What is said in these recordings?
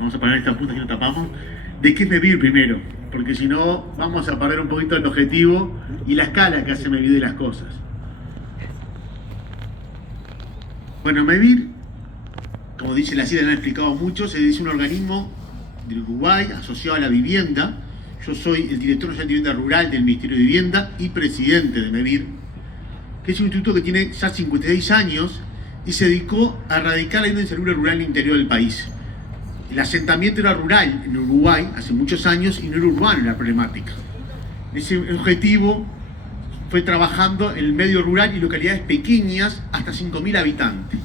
vamos a poner esta punta que no tapamos, de qué es MEVIR primero, porque si no vamos a perder un poquito el objetivo y la escala que hace MEVIR de las cosas. Bueno, MEVIR, como dice la sigla, lo han explicado mucho, es un organismo del Uruguay asociado a la vivienda. Yo soy el director nacional de vivienda rural del Ministerio de Vivienda y presidente de MEVIR, que es un instituto que tiene ya 56 años y se dedicó a erradicar la inseguridad rural en el interior del país. El asentamiento era rural en Uruguay hace muchos años y no era urbano la problemática. Ese objetivo fue trabajando en el medio rural y localidades pequeñas hasta 5.000 habitantes.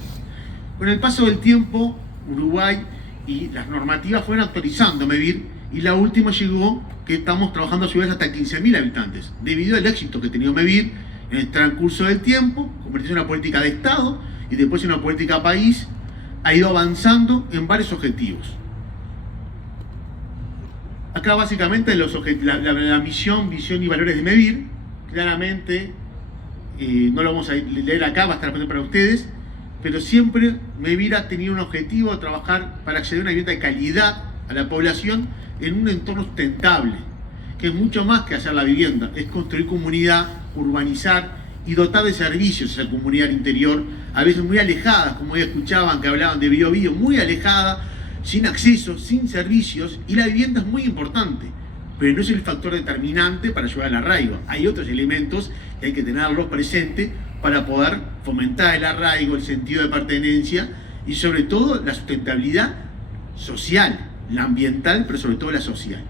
Con el paso del tiempo, Uruguay y las normativas fueron actualizando MEVIR y la última llegó que estamos trabajando a su vez hasta 15.000 habitantes. Debido al éxito que ha tenido MEVIR en el transcurso del tiempo, convirtió en una política de Estado y después en una política país, ha ido avanzando en varios objetivos. Acá básicamente la misión, visión y valores de MEVIR, claramente, no lo vamos a leer acá, va a estar para ustedes, pero siempre MEVIR ha tenido un objetivo de trabajar para acceder a una vivienda de calidad a la población en un entorno sustentable, que es mucho más que hacer la vivienda, es construir comunidad, urbanizar y dotar de servicios a esa comunidad interior, a veces muy alejadas, como ya escuchaban que hablaban de Biobío, muy alejada, sin acceso, sin servicios, y la vivienda es muy importante, pero no es el factor determinante para ayudar al arraigo. Hay otros elementos que hay que tenerlos presentes para poder fomentar el arraigo, el sentido de pertenencia y sobre todo la sustentabilidad social, la ambiental, pero sobre todo la social.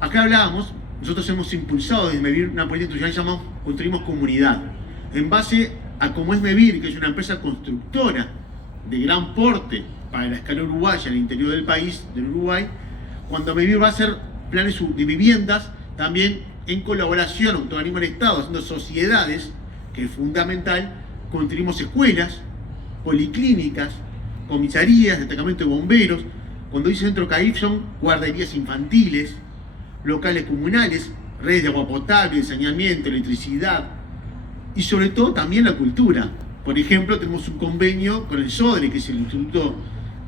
Acá hablábamos, nosotros hemos impulsado desde MEVIR una política institucional llamada Construimos Comunidad, en base a cómo es MEVIR, que es una empresa constructora de gran porte para la escala uruguaya en el interior del país, del Uruguay. Cuando MEVIR va a hacer planes de viviendas, también en colaboración con organismos del Estado, haciendo sociedades, que es fundamental, construimos escuelas, policlínicas, comisarías, destacamento de bomberos. Cuando dice centro CAIF son guarderías infantiles, locales comunales, redes de agua potable, de saneamiento, electricidad y sobre todo también la cultura. Por ejemplo, tenemos un convenio con el SODRE, que es el Instituto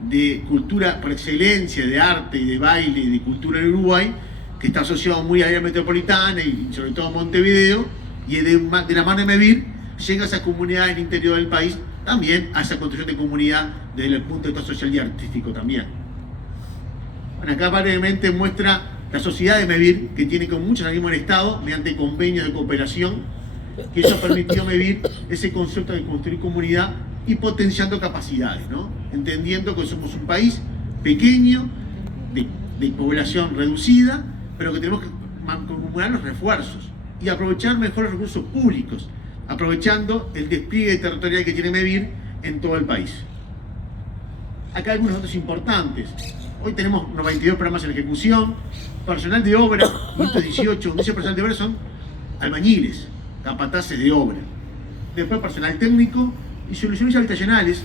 de Cultura por excelencia, de arte y de baile y de cultura en Uruguay, que está asociado muy a la área metropolitana y sobre todo a Montevideo, y de la mano de MEVIR llega a esa comunidad en el interior del país, también a esa construcción de comunidad desde el punto de vista social y artístico también. Bueno, acá brevemente muestra la sociedad de MEVIR, que tiene con muchos organismos del Estado, mediante convenios de cooperación, que eso permitió a MEVIR ese concepto de construir comunidad y potenciando capacidades, ¿no? Entendiendo que somos un país pequeño, de población reducida, pero que tenemos que mancomunar los refuerzos y aprovechar mejor los recursos públicos, aprovechando el despliegue territorial que tiene MEVIR en todo el país. Acá hay algunos datos importantes. Hoy tenemos 92 programas en ejecución, personal de obra, 118, donde ese personal de obra son albañiles, capataces de obra. Después personal técnico y soluciones habitacionales.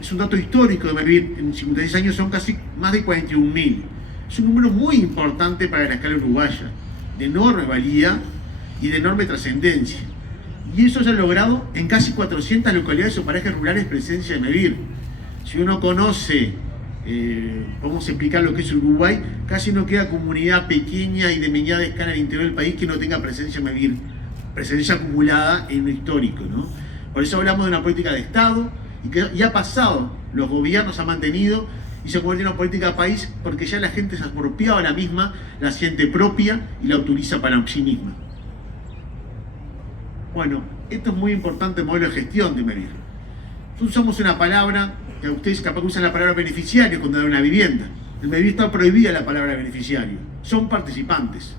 Es un dato histórico de MEVIR, en 56 años son casi más de 41.000. Es un número muy importante para la escala uruguaya, de enorme valía y de enorme trascendencia. Y eso se ha logrado en casi 400 localidades o parajes rurales presencia de MEVIR. Si uno conoce, vamos a explicar lo que es Uruguay, casi no queda comunidad pequeña y de mediana escala en el interior del país que no tenga presencia MEVIR, presencia acumulada en lo histórico, ¿no? Por eso hablamos de una política de Estado y que ya ha pasado, los gobiernos han mantenido y se convierte en una política de país porque ya la gente se ha apropiado de la misma, la siente propia y la utiliza para sí misma. Bueno, esto es muy importante, el modelo de gestión de MEVIR. Nosotros usamos una palabra, que ustedes capaz que usan la palabra beneficiario cuando dan una vivienda. En MEVIR está prohibida la palabra beneficiario, son participantes.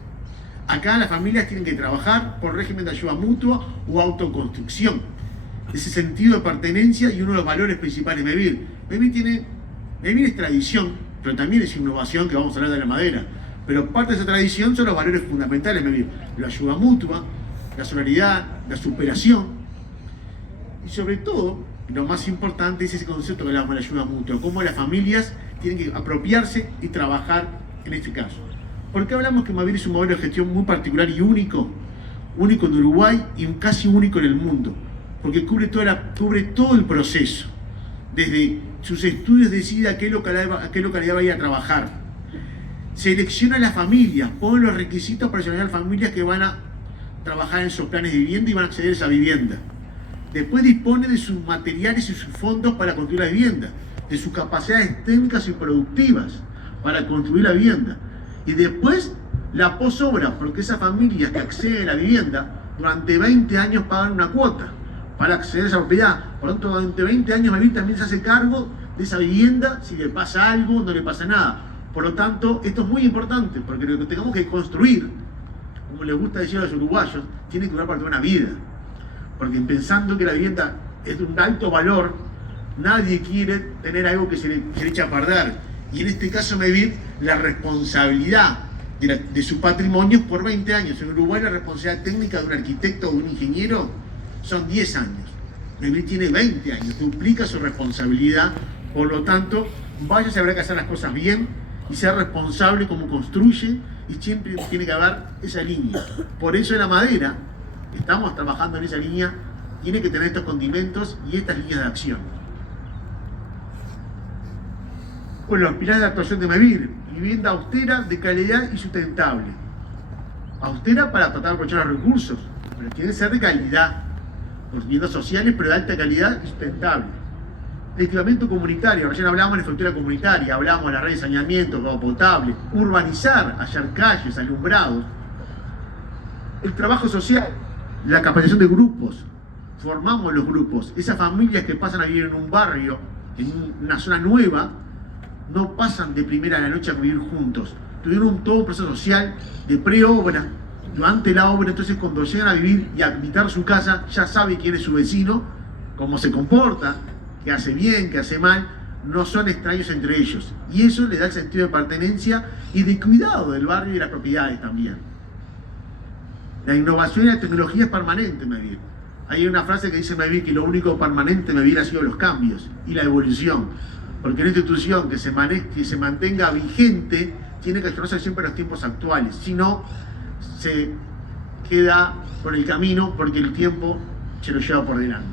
Acá las familias tienen que trabajar por régimen de ayuda mutua o autoconstrucción. Ese sentido de pertenencia y uno de los valores principales de MEVIR. MEVIR es tradición, pero también es innovación, que vamos a hablar de la madera. Pero parte de esa tradición son los valores fundamentales de MEVIR. La ayuda mutua, la solidaridad, la superación. Y sobre todo, lo más importante es ese concepto que hablamos de la ayuda mutua. Cómo las familias tienen que apropiarse y trabajar en este caso. ¿Por qué hablamos que MEVIR es un modelo de gestión muy particular y único? Único en Uruguay y casi único en el mundo. Porque cubre todo el proceso. Desde sus estudios decide a qué localidad va a ir a trabajar. Selecciona las familias, pone los requisitos para seleccionar las familias que van a trabajar en esos planes de vivienda y van a acceder a esa vivienda. Después dispone de sus materiales y sus fondos para construir la vivienda, de sus capacidades técnicas y productivas para construir la vivienda. Y después la posobra, porque esas familias que acceden a la vivienda durante 20 años pagan una cuota para acceder a esa propiedad. Por lo tanto, durante 20 años Mevir también se hace cargo de esa vivienda, si le pasa algo, no le pasa nada. Por lo tanto, esto es muy importante, porque lo que tengamos que construir, como les gusta decir a los uruguayos, tiene que durar para toda una vida. Porque pensando que la vivienda es de un alto valor, nadie quiere tener algo que se le echa a perder. Y en este caso Mevir, la responsabilidad de su patrimonio es por 20 años. En Uruguay la responsabilidad técnica de un arquitecto o de un ingeniero son 10 años. Mevir tiene 20 años, duplica su responsabilidad. Por lo tanto, vaya, se habrá que hacer las cosas bien y ser responsable como construye, y siempre tiene que haber esa línea. Por eso en la madera, estamos trabajando en esa línea, tiene que tener estos condimentos y estas líneas de acción. Bueno, los pilares de actuación de Mevir: vivienda austera, de calidad y sustentable. Austera para tratar de aprovechar los recursos, pero tiene que ser de calidad. Viviendas sociales, pero de alta calidad y sustentable. El equipamiento comunitario, recién hablábamos de la infraestructura comunitaria, hablábamos de la red de saneamiento, agua potable, urbanizar, hallar calles, alumbrados. El trabajo social, la capacitación de grupos, formamos los grupos. Esas familias que pasan a vivir en un barrio, en una zona nueva, no pasan de primera a la noche a vivir juntos. Tuvieron todo un proceso social de pre-obra, durante la obra. Entonces cuando llegan a vivir y a habitar su casa, ya sabe quién es su vecino, cómo se comporta, qué hace bien, qué hace mal. No son extraños entre ellos. Y eso le da el sentido de pertenencia y de cuidado del barrio y de las propiedades también. La innovación y la tecnología es permanente, Mevir. Hay una frase que dice Mevir que lo único permanente, Mevir, ha sido los cambios y la evolución. Porque una institución que se mantenga vigente tiene que actuarse siempre en los tiempos actuales. Si no, se queda por el camino porque el tiempo se lo lleva por delante.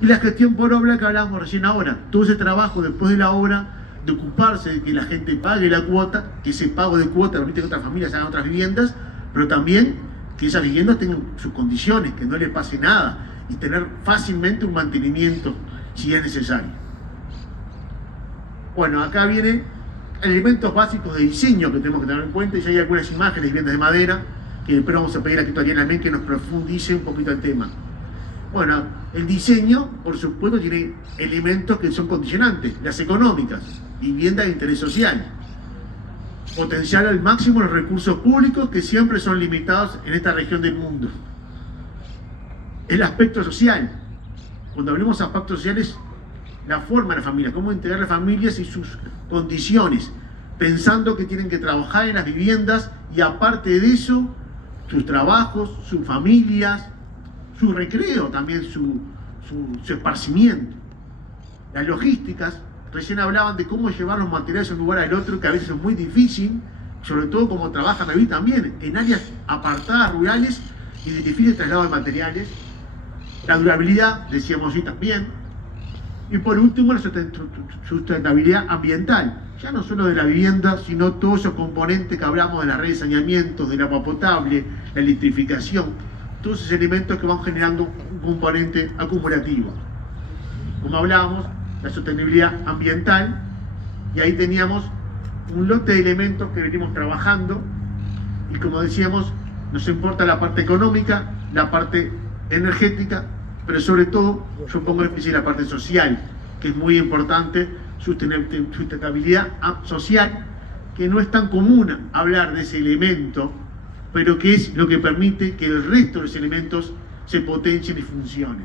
Y la gestión por obra que hablábamos recién ahora, todo ese trabajo después de la obra, de ocuparse de que la gente pague la cuota, que ese pago de cuota permite que otras familias hagan otras viviendas, pero también que esas viviendas tengan sus condiciones, que no les pase nada, y tener fácilmente un mantenimiento si es necesario. Bueno, acá vienen elementos básicos de diseño que tenemos que tener en cuenta, y ya hay algunas imágenes de viviendas de madera, que después vamos a pedir a Ariel Amén que nos profundice un poquito el tema. Bueno, el diseño, por supuesto, tiene elementos que son condicionantes, las económicas, vivienda de interés social, potenciar al máximo los recursos públicos que siempre son limitados en esta región del mundo. El aspecto social, cuando hablamos de aspectos sociales, la forma de la familia, cómo integrar las familias y sus condiciones, pensando que tienen que trabajar en las viviendas y aparte de eso, sus trabajos, sus familias, su recreo también, su esparcimiento. Las logísticas, recién hablaban de cómo llevar los materiales de un lugar al otro, que a veces es muy difícil, sobre todo como trabaja Mevir también, en áreas apartadas, rurales, y de difícil traslado de materiales. La durabilidad, decíamos hoy también. Y por último, la sustentabilidad ambiental, ya no solo de la vivienda, sino todos esos componentes que hablamos de la red de saneamiento, del agua potable, la electrificación, todos esos elementos que van generando un componente acumulativo. Como hablábamos, la sostenibilidad ambiental, y ahí teníamos un lote de elementos que venimos trabajando, y como decíamos, nos importa la parte económica, la parte energética, pero sobre todo yo pongo énfasis en la parte social, que es muy importante, sustentabilidad social, que no es tan común hablar de ese elemento, pero que es lo que permite que el resto de los elementos se potencien y funcionen.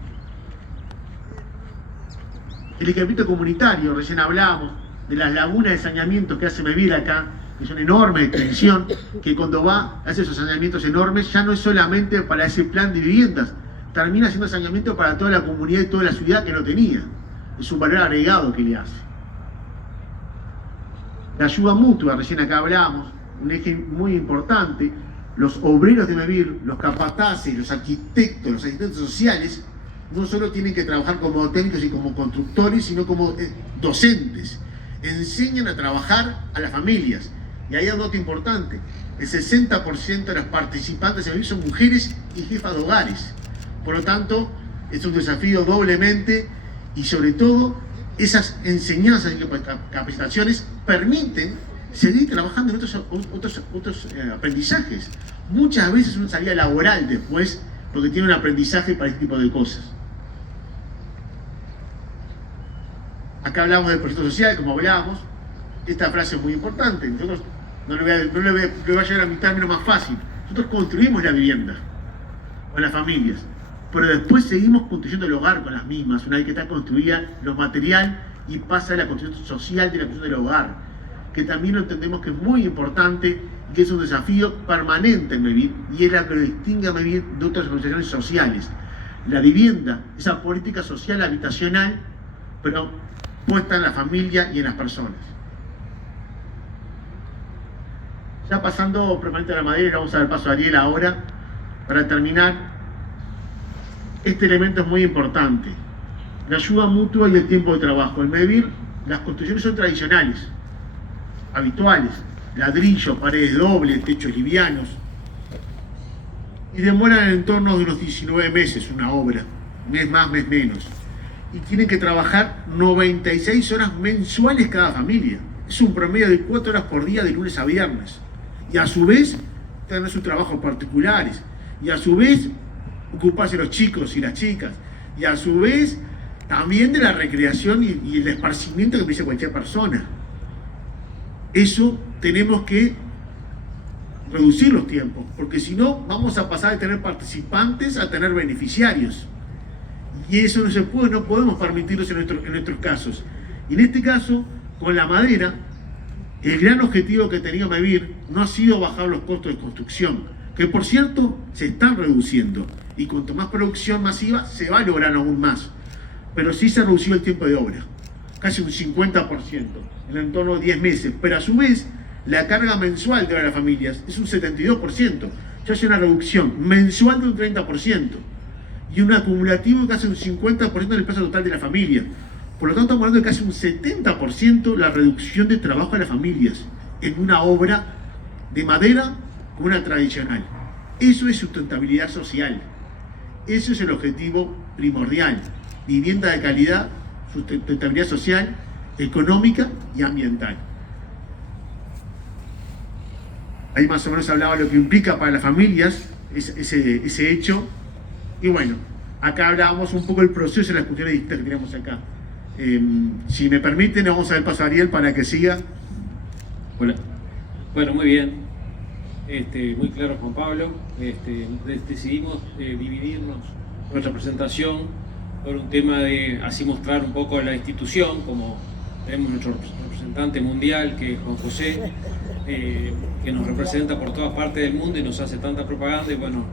El equipamiento comunitario, recién hablábamos de las lagunas de saneamiento que hace Mevir acá, que son enormes de extensión, que cuando va a hacer esos saneamientos enormes ya no es solamente para ese plan de viviendas, termina siendo saneamiento para toda la comunidad y toda la ciudad que no tenía. Es un valor agregado que le hace. La ayuda mutua, recién acá hablábamos, un eje muy importante. Los obreros de Mevir, los capataces, los arquitectos, los asistentes sociales, no solo tienen que trabajar como técnicos y como constructores, sino como docentes. Enseñan a trabajar a las familias. Y hay un dato importante, el 60% de los participantes en el son mujeres y jefas de hogares. Por lo tanto, es un desafío doblemente, y sobre todo esas enseñanzas y capacitaciones permiten seguir trabajando en otros aprendizajes. Muchas veces una salida laboral después, porque tiene un aprendizaje para este tipo de cosas. Acá hablamos del proyecto social, como hablábamos. Esta frase es muy importante. Nosotros no le voy a llegar a mi término más fácil. Nosotros construimos la vivienda con las familias, pero después seguimos construyendo el hogar con las mismas, una vez que está construida lo material y pasa a la construcción social de la construcción del hogar, que también lo entendemos que es muy importante y que es un desafío permanente en MEVIR, y es la que lo distingue a MEVIR de otras organizaciones sociales. La vivienda, esa política social habitacional, pero puesta en la familia y en las personas. Ya pasando propiamente a la madera, vamos a dar paso a Ariel ahora, para terminar. Este elemento es muy importante, la ayuda mutua y el tiempo de trabajo. En MEVIR las construcciones son tradicionales, habituales, ladrillo, paredes dobles, techos livianos, y demoran en torno de unos 19 meses una obra, mes más, mes menos, y tienen que trabajar 96 horas mensuales cada familia. Es un promedio de 4 horas por día de lunes a viernes, y a su vez tener sus trabajos particulares, y a su vez ocuparse los chicos y las chicas, y a su vez también de la recreación y el esparcimiento que pide cualquier persona. Eso tenemos que reducir los tiempos, porque si no vamos a pasar de tener participantes a tener beneficiarios, y eso no se puede, no podemos permitirlo en nuestros casos. Y en este caso, con la madera, el gran objetivo que tenía MEVIR no ha sido bajar los costos de construcción, que por cierto se están reduciendo, y cuanto más producción masiva se va a lograr aún más, pero sí se redució el tiempo de obra, casi un 50%, en el entorno de 10 meses, pero a su vez la carga mensual de las familias es un 72%, ya es una reducción mensual de un 30%, y un acumulativo que hace un 50% del peso total de la familia. Por lo tanto, estamos hablando de casi un 70% la reducción de trabajo de las familias en una obra de madera como una tradicional. Eso es sustentabilidad social. Ese es el objetivo primordial. Vivienda de calidad, sustentabilidad social, económica y ambiental. Ahí más o menos hablaba lo que implica para las familias ese hecho. Y bueno, acá hablábamos un poco del proceso de las cuestiones distintas que tenemos acá. Si me permiten, vamos a dar paso a Ariel para que siga. Hola. Bueno, muy bien. Muy claro, Juan Pablo. Decidimos dividirnos nuestra presentación por un tema de así mostrar un poco la institución, como tenemos nuestro representante mundial, que es Juan José, que nos representa por todas partes del mundo y nos hace tanta propaganda. Y bueno,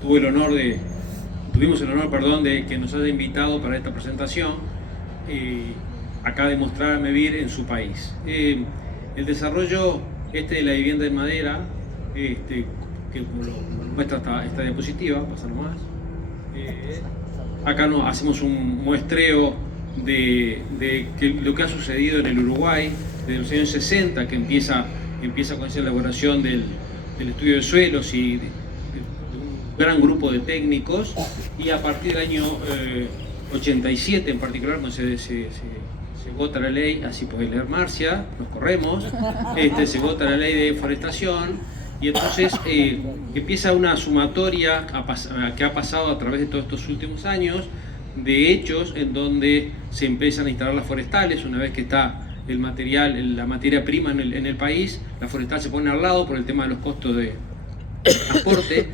tuvimos el honor de que nos haya invitado para esta presentación, acá de mostrar a MEVIR en su país. El desarrollo de la vivienda en madera, que como lo muestra esta diapositiva, pasar más. Acá hacemos un muestreo de lo que ha sucedido en el Uruguay desde los años 60, que empieza con esa elaboración del estudio de suelos y de un gran grupo de técnicos, y a partir del año 87 en particular, cuando se vota la ley, así podés leer Marcia, nos corremos, se vota la ley de deforestación, y entonces empieza una sumatoria que ha pasado a través de todos estos últimos años, de hechos en donde se empiezan a instalar las forestales. Una vez que está el material, la materia prima en el país, la forestal se pone al lado por el tema de los costos de transporte,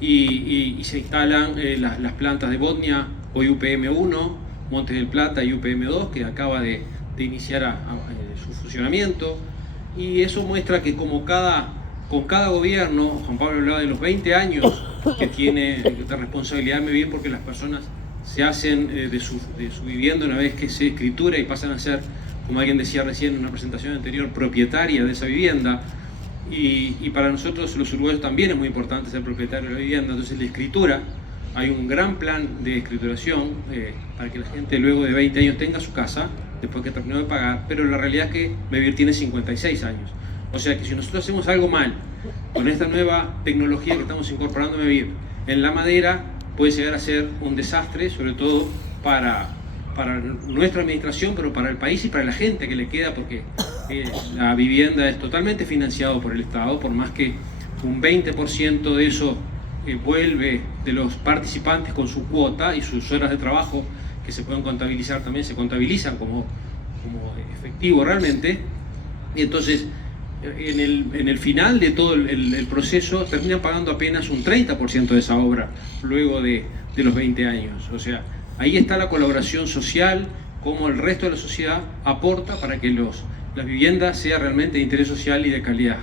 y se instalan las plantas de Botnia, hoy UPM1, Montes del Plata y UPM2, que acaba de iniciar su funcionamiento. Y eso muestra que con cada gobierno, Juan Pablo hablaba de los 20 años que tiene de responsabilidad MEVIR, porque las personas se hacen de su vivienda una vez que se escritura y pasan a ser, como alguien decía recién en una presentación anterior, propietaria de esa vivienda. Y para nosotros los uruguayos también es muy importante ser propietario de la vivienda. Entonces la escritura hay un gran plan de escrituración para que la gente luego de 20 años tenga su casa, después que terminó de pagar, pero la realidad es que Mevir tiene 56 años. O sea que si nosotros hacemos algo mal con esta nueva tecnología que estamos incorporando a Mevir en la madera, puede llegar a ser un desastre, sobre todo para nuestra administración, pero para el país y para la gente que le queda, porque la vivienda es totalmente financiado por el Estado, por más que un 20% de eso vuelve de los participantes con su cuota, y sus horas de trabajo que se pueden contabilizar también se contabilizan como efectivo realmente. Y entonces en el final de todo el proceso terminan pagando apenas un 30% de esa obra luego de los 20 años. O sea, ahí está la colaboración social, cómo el resto de la sociedad aporta para que las viviendas sean realmente de interés social y de calidad.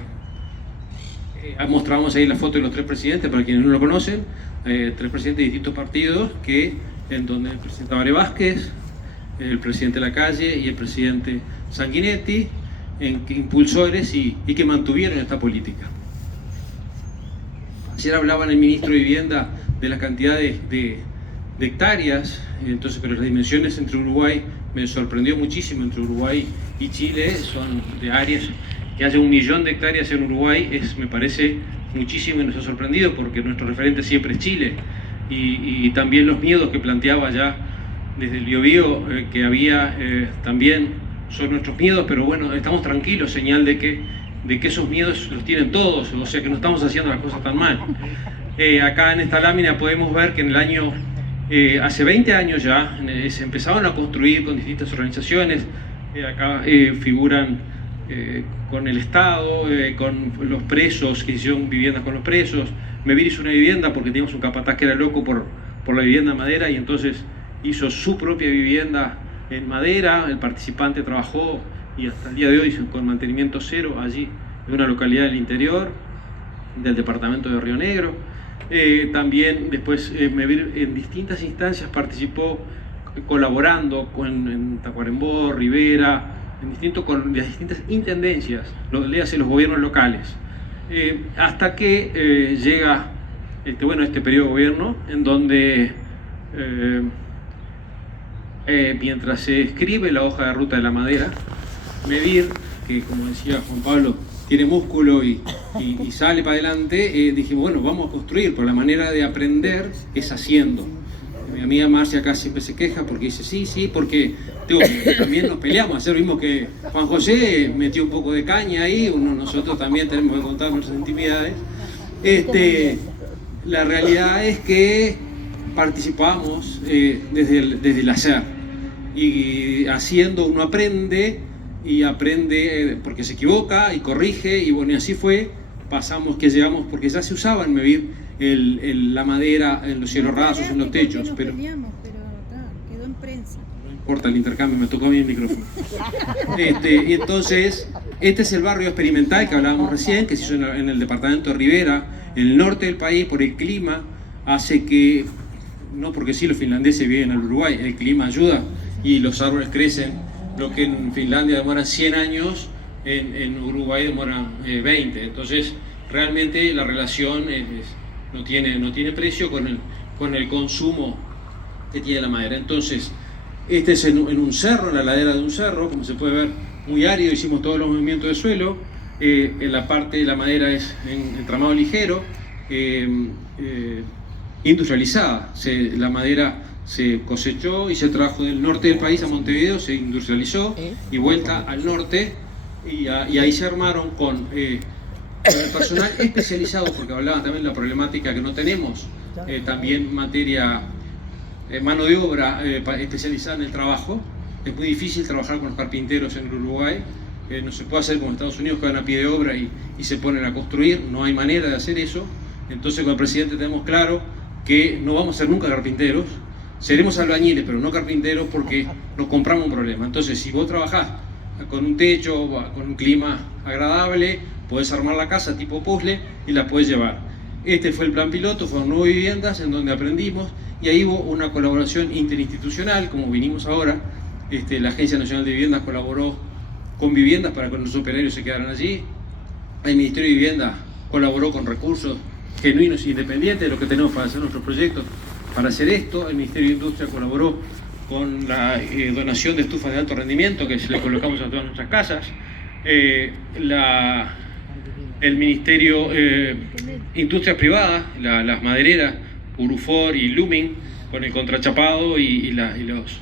Mostramos ahí la foto de los 3 presidentes, para quienes no lo conocen, 3 presidentes de distintos partidos, en donde el presidente Tabaré Vázquez, el presidente Lacalle y el presidente Sanguinetti, impulsores y que mantuvieron esta política. Ayer hablaba el ministro de Vivienda de la cantidad de hectáreas, entonces, pero las dimensiones entre Uruguay, me sorprendió muchísimo, entre Uruguay y Chile, son de áreas que haya 1 millón de hectáreas en Uruguay, me parece muchísimo, y nos ha sorprendido porque nuestro referente siempre es Chile, y también los miedos que planteaba ya desde el Biobío, que había también son nuestros miedos, pero bueno, estamos tranquilos, señal de que esos miedos los tienen todos, o sea que no estamos haciendo las cosas tan mal. Acá en esta lámina podemos ver que en el año, hace 20 años ya, se empezaron a construir con distintas organizaciones, acá figuran con el Estado, con los presos, que hicieron viviendas con los presos. Mevir hizo una vivienda porque teníamos un capataz que era loco por la vivienda en madera, y entonces hizo su propia vivienda en madera. El participante trabajó y hasta el día de hoy con mantenimiento cero allí en una localidad del interior del departamento de Río Negro. También después Mevir en distintas instancias participó colaborando en Tacuarembó, Rivera, con las distintas intendencias, léase los gobiernos locales, hasta que llega este periodo de gobierno en donde mientras se escribe la hoja de ruta de la madera, Mevir, que como decía Juan Pablo, tiene músculo y sale para adelante, dijimos, bueno, vamos a construir, pero la manera de aprender es haciendo. Mi amiga Marcia acá siempre se queja porque dice, sí, porque también nos peleamos. Ayer vimos que Juan José metió un poco de caña ahí, nosotros también tenemos que contar nuestras intimidades. La realidad es que participamos desde el hacer, y haciendo uno aprende, y aprende porque se equivoca y corrige, y bueno, y así fue, pasamos que llegamos, porque ya se usaba en Mevir la madera en los cielos rasos, en los techos, pero quedó en prensa. No importa el intercambio, me tocó a mí el micrófono. Y entonces, este es el barrio experimental que hablábamos recién, que se hizo en el departamento de Rivera, en el norte del país. Por el clima, hace que, no porque sí los finlandeses viven en el Uruguay, el clima ayuda y los árboles crecen. Lo que en Finlandia demora 100 años, en Uruguay demora 20. Entonces, realmente la relación no tiene precio con el consumo que tiene la madera. Entonces, este es en un cerro, en la ladera de un cerro, como se puede ver, muy árido, hicimos todos los movimientos de suelo. En la parte de la madera es en entramado ligero, industrializada. La madera se cosechó y se trajo del norte del país a Montevideo, se industrializó y vuelta al norte, y ahí se armaron con el personal especializado, porque hablaba también de la problemática que no tenemos, también mano de obra especializada en el trabajo. Es muy difícil trabajar con los carpinteros en Uruguay, no se puede hacer como en Estados Unidos, que van a pie de obra y se ponen a construir, no hay manera de hacer eso. Entonces con el presidente tenemos claro que no vamos a ser nunca carpinteros, seremos albañiles, pero no carpinteros, porque nos compramos un problema. Entonces, si vos trabajás con un techo, con un clima agradable, podés armar la casa tipo puzzle y la podés llevar. Este fue el plan piloto, fueron 9 viviendas en donde aprendimos, y ahí hubo una colaboración interinstitucional, como vinimos ahora. La Agencia Nacional de Viviendas colaboró con viviendas para que los operarios se quedaran allí. El Ministerio de Vivienda colaboró con recursos genuinos e independientes de lo que tenemos para hacer nuestros proyectos para hacer esto. El Ministerio de Industria colaboró con la donación de estufas de alto rendimiento que le colocamos a todas nuestras casas. El Ministerio Industria Privada, las madereras Urufor y Lumin, con el contrachapado y los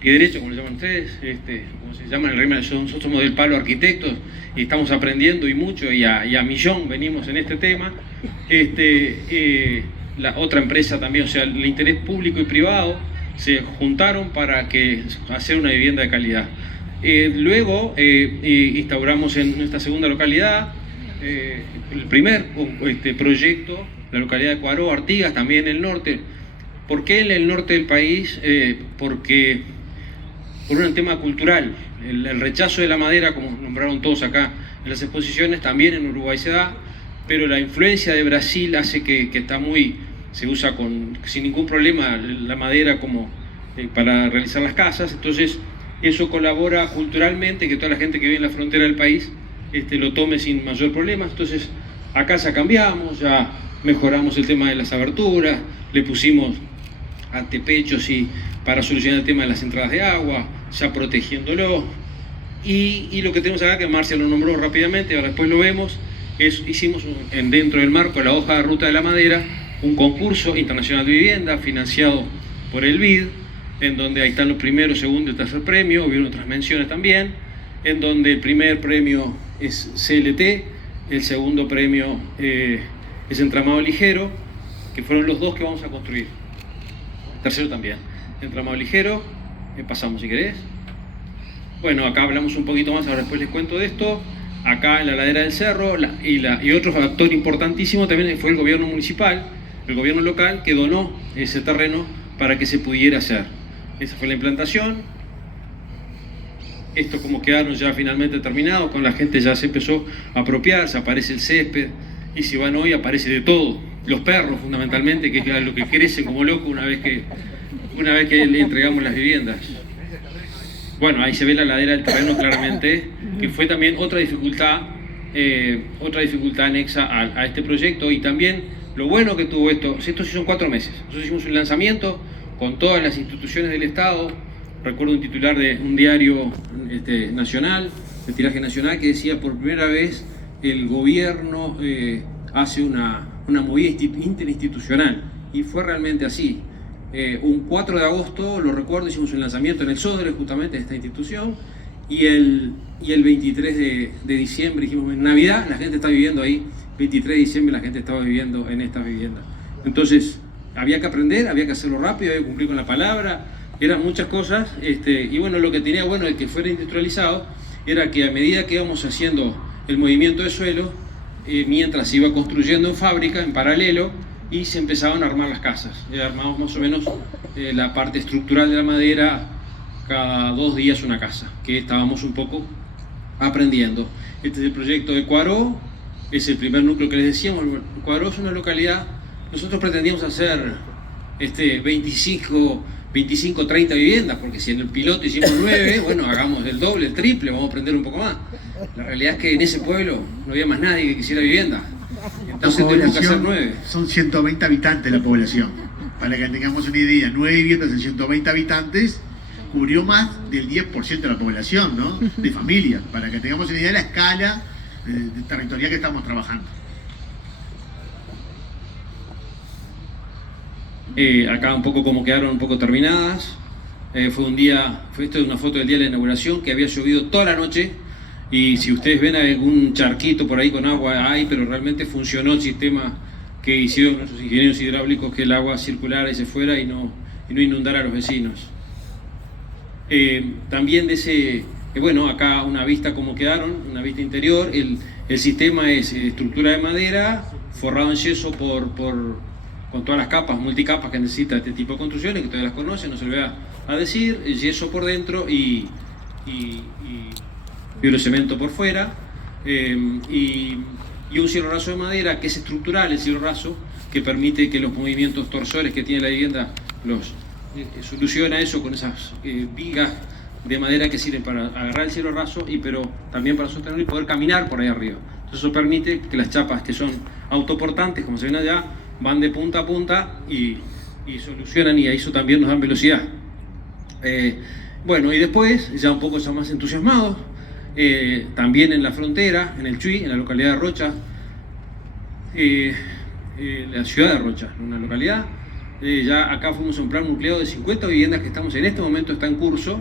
pie derechos, como le llaman ustedes, como se llama en el régimen. Nosotros somos del palo arquitectos y estamos aprendiendo y mucho, y a millón venimos en este tema. La otra empresa también, o sea, el interés público y privado se juntaron para hacer una vivienda de calidad. Luego instauramos en nuestra segunda localidad el primer proyecto, la localidad de Cuaró, Artigas, también en el norte. ¿Por qué en el norte del país? Porque por un tema cultural, el rechazo de la madera, como nombraron todos acá en las exposiciones, también en Uruguay se da, pero la influencia de Brasil hace que se usa sin ningún problema la madera como para realizar las casas. Entonces eso colabora culturalmente, que toda la gente que vive en la frontera del país lo tome sin mayor problema. Entonces acá ya cambiamos, ya mejoramos el tema de las aberturas, le pusimos antepechos para solucionar el tema de las entradas de agua, ya protegiéndolo. Y lo que tenemos acá, que Marcia lo nombró rápidamente, ahora después lo vemos, hicimos dentro del marco de la hoja de ruta de la madera un concurso internacional de vivienda financiado por el BID, en donde ahí están los primeros, segundo y tercer premio, hubieron otras menciones también, en donde el primer premio es CLT, el segundo premio es entramado ligero, que fueron los dos que vamos a construir. El tercero también, entramado ligero. Pasamos si querés. Bueno, acá hablamos un poquito más, ahora después les cuento de esto. Acá en la ladera del cerro, y otro factor importantísimo también fue el gobierno municipal, el gobierno local, que donó ese terreno para que se pudiera hacer. Esa fue la implantación. Esto como quedaron ya finalmente terminados, con la gente ya se empezó a apropiarse, aparece el césped, y si van hoy aparece de todo. Los perros fundamentalmente, que es lo que crecen como locos una vez que le entregamos las viviendas. Bueno, ahí se ve la ladera del terreno claramente, que fue también otra dificultad anexa a este proyecto. Y también lo bueno que tuvo esto sí son 4 meses. Nosotros hicimos un lanzamiento con todas las instituciones del Estado. Recuerdo un titular de un diario nacional, de tiraje nacional, que decía: por primera vez el gobierno hace una movida interinstitucional. Y fue realmente así. Un 4 de agosto, lo recuerdo, hicimos un lanzamiento en el Sodre, justamente de esta institución, y el 23 de diciembre, dijimos, en Navidad la gente está viviendo ahí, 23 de diciembre la gente estaba viviendo en estas viviendas. Entonces había que aprender, había que hacerlo rápido, había que cumplir con la palabra, eran muchas cosas, y bueno, lo que tenía bueno de que fuera industrializado era que a medida que íbamos haciendo el movimiento de suelo, mientras se iba construyendo en fábrica, en paralelo, y se empezaban a armar las casas. Armamos más o menos la parte estructural de la madera cada 2 días una casa, que estábamos un poco aprendiendo. Este es el proyecto de Cuaró, es el primer núcleo que les decíamos. Cuaró es una localidad, nosotros pretendíamos hacer 25, 30 viviendas, porque si en el piloto hicimos 9, bueno, hagamos el doble, el triple, vamos a aprender un poco más. La realidad es que en ese pueblo no había más nadie que quisiera vivienda. Entonces tenemos que hacer 9. Son 120 habitantes la población. Para que tengamos una idea, 9 viviendas en 120 habitantes cubrió más del 10% de la población, ¿no? De familias. Para que tengamos una idea de la escala territorial que estamos trabajando. Acá un poco como quedaron un poco terminadas. Esto es una foto del día de la inauguración, que había llovido toda la noche. Y si ustedes ven algún charquito por ahí con agua, hay, pero realmente funcionó el sistema que hicieron nuestros ingenieros hidráulicos, que el agua circulara y se fuera y no inundara a los vecinos. También de ese, bueno, acá una vista como quedaron, una vista interior. El sistema es estructura de madera, forrado en yeso con todas las capas, multicapas que necesita este tipo de construcciones, que todavía las conocen, no se le va a decir, el yeso por dentro y fibrocemento por fuera, y un cielo raso de madera, que es estructural, el cielo raso, que permite que los movimientos torsores que tiene la vivienda soluciona eso con esas vigas de madera que sirven para agarrar el cielo raso, pero también para sostenerlo y poder caminar por ahí arriba. Entonces eso permite que las chapas, que son autoportantes, como se ven allá, van de punta a punta y y solucionan, y a eso también nos dan velocidad. Bueno, y después, ya un poco ya más entusiasmados, también en la frontera, en el Chuy, en la localidad de Rocha, la ciudad de Rocha, una localidad. Ya acá fuimos a un plan nucleado de 50 viviendas que estamos en este momento, está en curso.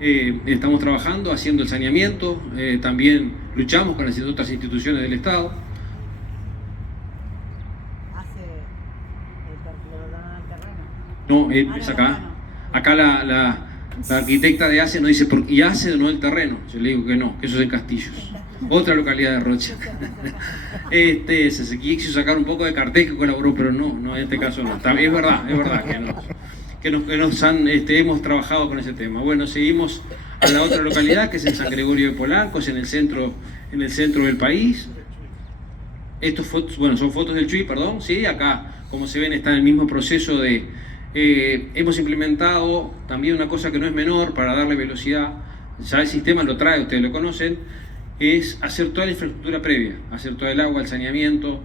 Estamos trabajando, haciendo el saneamiento, también luchamos con las otras instituciones del Estado. No, es acá. Acá la arquitecta de ACE nos dice, ¿y ACE no el terreno? Yo le digo que no, que eso es en Castillos. Otra localidad de Rocha. Se quiso sacar un poco de cartel que colaboró, pero no, en este caso no. Es verdad que hemos trabajado con ese tema. Bueno, seguimos a la otra localidad, que es en San Gregorio de Polanco, es en el centro del país. Estos fotos, bueno, son fotos del Chuy, perdón, sí, acá, como se ven, está en el mismo proceso de... hemos implementado también una cosa que no es menor para darle velocidad, ya el sistema lo trae, ustedes lo conocen, es hacer toda la infraestructura previa, hacer todo el agua, el saneamiento,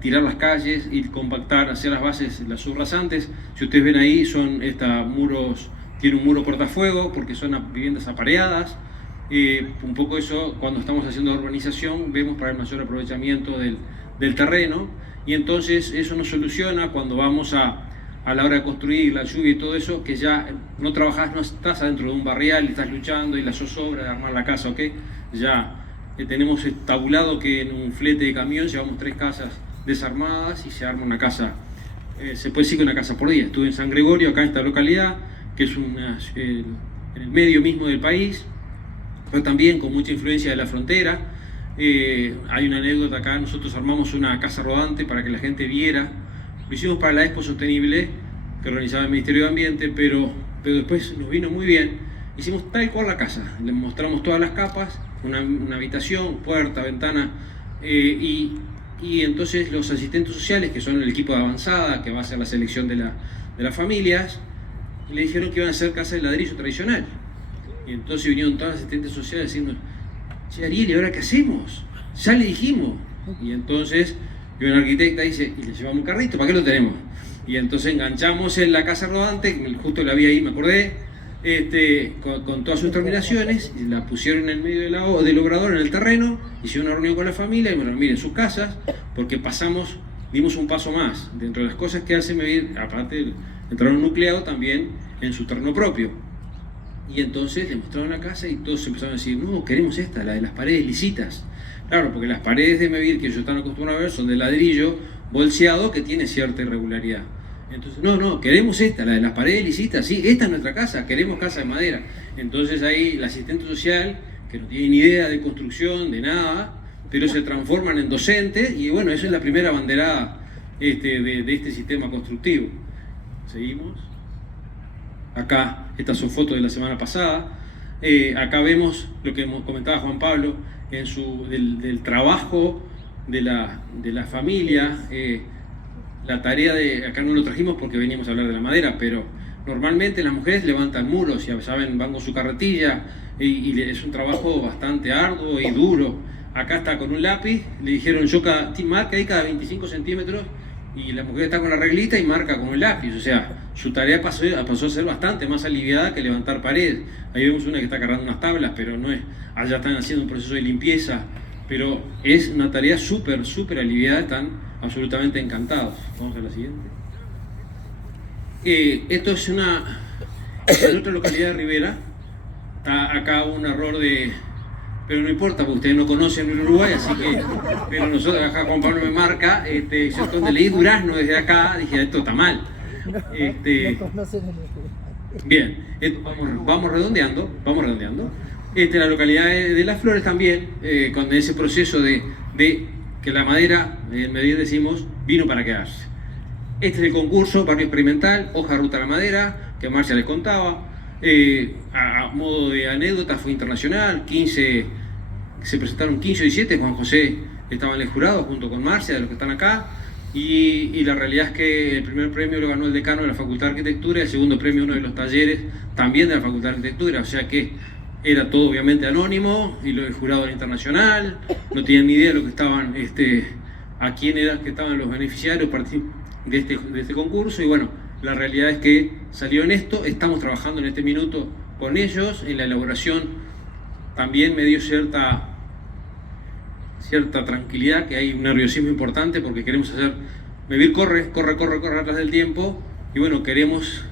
tirar las calles y compactar, hacer las bases, las subrasantes. Si ustedes ven ahí, son muros, tiene un muro cortafuego porque son viviendas apareadas. Un poco eso, cuando estamos haciendo urbanización, vemos para el mayor aprovechamiento del terreno, y entonces eso nos soluciona cuando vamos a la hora de construir, la lluvia y todo eso, que ya no trabajás, no estás adentro de un barrial y estás luchando y la zozobra de armar la casa, ¿ok? Ya tenemos tabulado que en un flete de camión llevamos 3 casas desarmadas y se arma una casa, se puede decir que una casa por día. Estuve en San Gregorio, acá en esta localidad, que es en el medio mismo del país, pero también con mucha influencia de la frontera. Hay una anécdota acá, nosotros armamos una casa rodante para que la gente viera. Lo hicimos para la Expo Sostenible que organizaba el Ministerio de Ambiente, pero después nos vino muy bien. Hicimos tal cual la casa, le mostramos todas las capas, una habitación, puerta, ventana, y entonces los asistentes sociales, que son el equipo de avanzada que va a hacer la selección de las familias, le dijeron que iban a hacer casa de ladrillo tradicional. Y entonces vinieron todos los asistentes sociales diciendo, che, Ariel, ¿y ahora qué hacemos? Ya le dijimos. Y entonces y una arquitecta dice, y le llevamos un carrito, ¿para qué lo tenemos? Y entonces enganchamos en la casa rodante, justo la vi ahí, me acordé, con todas sus terminaciones, y la pusieron en el medio del obrador, en el terreno, hicieron una reunión con la familia, y bueno, miren, sus casas, porque dimos un paso más, dentro de las cosas que hace medir, aparte del terreno nucleado, también en su terreno propio. Y entonces le mostraron la casa y todos empezaron a decir, no, queremos esta, la de las paredes lisitas. Claro, porque las paredes de Mevir que ellos están acostumbrados a ver son de ladrillo bolseado que tiene cierta irregularidad. Entonces, no, queremos esta, la de las paredes lisitas, sí, esta es nuestra casa, queremos casa de madera. Entonces ahí el asistente social, que no tiene ni idea de construcción, de nada, pero se transforman en docentes, y bueno, esa es la primera banderada de este sistema constructivo. Seguimos. Acá, estas son fotos de la semana pasada. Acá vemos lo que comentaba Juan Pablo, del trabajo de la familia, la tarea acá no lo trajimos porque veníamos a hablar de la madera, pero normalmente las mujeres levantan muros, ya saben, van con su carretilla, y es un trabajo bastante arduo y duro. Acá está con un lápiz, le dijeron, marca ahí cada 25 centímetros, y la mujer está con la reglita y marca con el lápiz, o sea, su tarea pasó a ser bastante más aliviada que levantar paredes. Ahí vemos una que está cargando unas tablas, pero no es, allá están haciendo un proceso de limpieza, pero es una tarea súper aliviada, están absolutamente encantados. Vamos a la siguiente. Esto es en otra localidad de Rivera, está acá un error pero no importa, porque ustedes no conocen el Uruguay, así que, pero nosotros acá Juan Pablo me marca, yo cuando leí Durazno desde acá, dije, esto está mal. Bien, vamos redondeando. La localidad de Las Flores también, con ese proceso de que la madera, en Medellín decimos, vino para quedarse. Este es el concurso, Barrio Experimental, Hoja Ruta a la Madera, que Marcia les contaba. A modo de anécdota, fue internacional, se presentaron 15 o 17, Juan José estaba en el jurado junto con Marcia, de los que están acá, y la realidad es que el primer premio lo ganó el decano de la Facultad de Arquitectura, y el segundo premio uno de los talleres también de la Facultad de Arquitectura, o sea que era todo obviamente anónimo, y el jurado era internacional, no tenían ni idea de lo que estaban, a quién eran que estaban los beneficiarios de este concurso, y bueno, la realidad es que salió en esto, estamos trabajando en este minuto con ellos, en la elaboración también me dio cierta tranquilidad, que hay un nerviosismo importante porque queremos hacer, Mevir corre atrás del tiempo y bueno, queremos,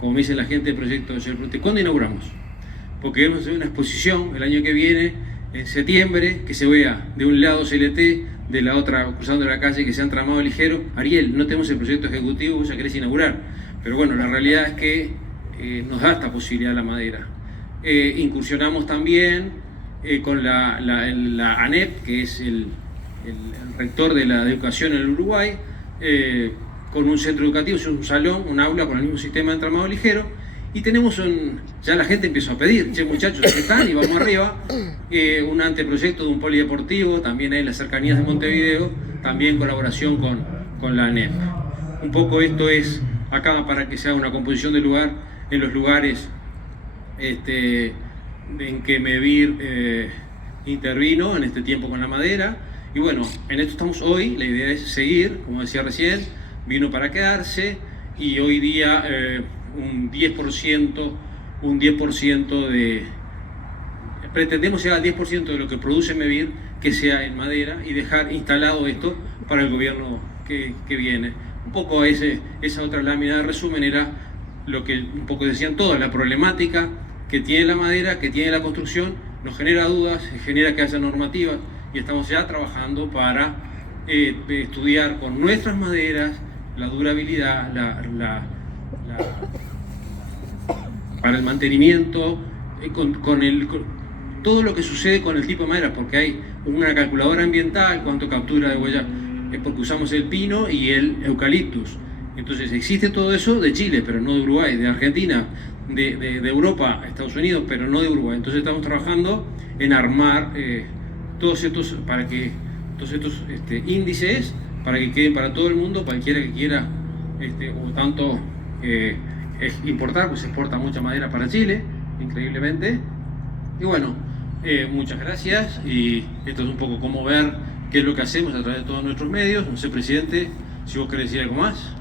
como me dice la gente del proyecto de Yerprute, ¿cuándo inauguramos? Porque queremos hacer una exposición el año que viene, en septiembre, que se vea de un lado CLT, de la otra, cruzando la calle, que sea entramado ligero. Ariel, no tenemos el proyecto ejecutivo, vos ya querés inaugurar. Pero bueno, la realidad es que nos da esta posibilidad la madera. Incursionamos también con la ANEP, que es el rector de la educación en el Uruguay, con un centro educativo, es un salón, un aula con el mismo sistema de entramado ligero, y tenemos ya la gente empezó a pedir, che muchachos, ¿qué están? Y vamos arriba, un anteproyecto de un polideportivo, también en las cercanías de Montevideo, también colaboración con la ANEP. Un poco esto es acá para que se haga una composición del lugar, en los lugares en que Mevir intervino en este tiempo con la madera. Y bueno, en esto estamos hoy, la idea es seguir, como decía recién, vino para quedarse y hoy día un 10% de... Pretendemos llegar al 10% de lo que produce Mevir que sea en madera y dejar instalado esto para el gobierno que viene. Un poco esa otra lámina de resumen era lo que un poco decían todos, la problemática que tiene la madera, que tiene la construcción, nos genera dudas, genera que haya normativas y estamos ya trabajando para estudiar con nuestras maderas la durabilidad, para el mantenimiento, con todo lo que sucede con el tipo de madera, porque hay una calculadora ambiental, cuánto captura de huella, porque usamos el pino y el eucaliptus. Entonces existe todo eso de Chile, pero no de Uruguay, de Argentina, de Europa, Estados Unidos, pero no de Uruguay. Entonces estamos trabajando en armar todos estos índices para que queden para todo el mundo, cualquiera que quiera, o tanto importar, pues se exporta mucha madera para Chile, increíblemente. Y bueno, muchas gracias, y esto es un poco cómo ver qué es lo que hacemos a través de todos nuestros medios. No sé, presidente, si vos querés decir algo más.